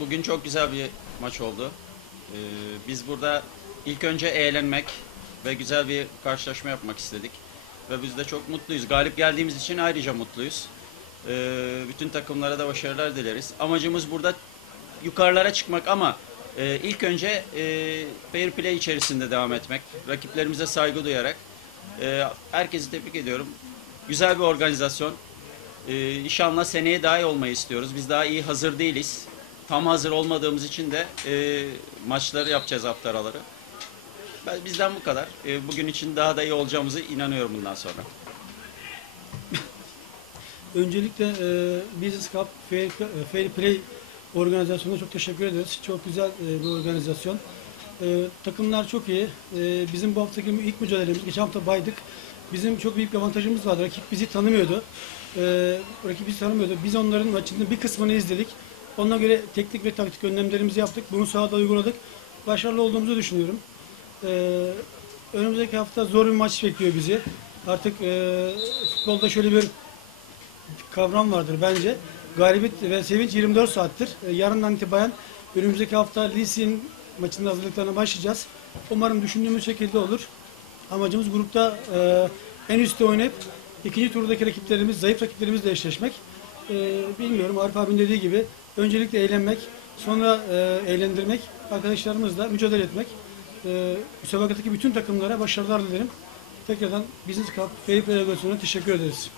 Bugün çok güzel bir maç oldu. Ee, biz burada ilk önce eğlenmek ve güzel bir karşılaşma yapmak istedik. Ve biz de çok mutluyuz. Galip geldiğimiz için ayrıca mutluyuz. Ee, bütün takımlara da başarılar dileriz. Amacımız burada yukarılara çıkmak ama e, ilk önce e, fair play içerisinde devam etmek. Rakiplerimize saygı duyarak. E, herkesi tebrik ediyorum. Güzel bir organizasyon. Ee, inşallah seneye daha iyi olmayı istiyoruz. Biz daha iyi hazır değiliz. Tam hazır olmadığımız için de e, maçları yapacağız hafta araları. Ben, bizden bu kadar. E, bugün için daha da iyi olacağımızı inanıyorum bundan sonra. Öncelikle e, Business Cup Fair, Fair Play organizasyonuna çok teşekkür ederiz. Çok güzel e, bir organizasyon. E, takımlar çok iyi. E, bizim bu haftaki ilk mücadelemiz, geçen hafta baydık. Bizim çok büyük bir avantajımız vardı. Rakip bizi tanımıyordu. E, rakip bizi tanımıyordu. Biz onların maçının bir kısmını izledik. Ona göre teknik ve taktik önlemlerimizi yaptık. Bunu sahada uyguladık. Başarılı olduğumuzu düşünüyorum. E, önümüzdeki hafta zor bir maç bekliyor bizi. Artık e, futbolda şöyle bir kavram vardır bence. Galibiyet ve sevinç 24 saattir. E, Yarından itibaren önümüzdeki hafta Lisin maçının hazırlıklarına başlayacağız. Umarım düşündüğümüz şekilde olur. Amacımız grupta e, en üstte oynayıp ikinci turdaki rakiplerimiz, zayıf rakiplerimizle eşleşmek. E, bilmiyorum Arif abinin dediği gibi öncelikle eğlenmek, sonra e, eğlendirmek, arkadaşlarımızla mücadele etmek. E, müsabakadaki bütün takımlara başarılar dilerim. Tekrardan Business Play Organizasyonu'na teşekkür ederiz.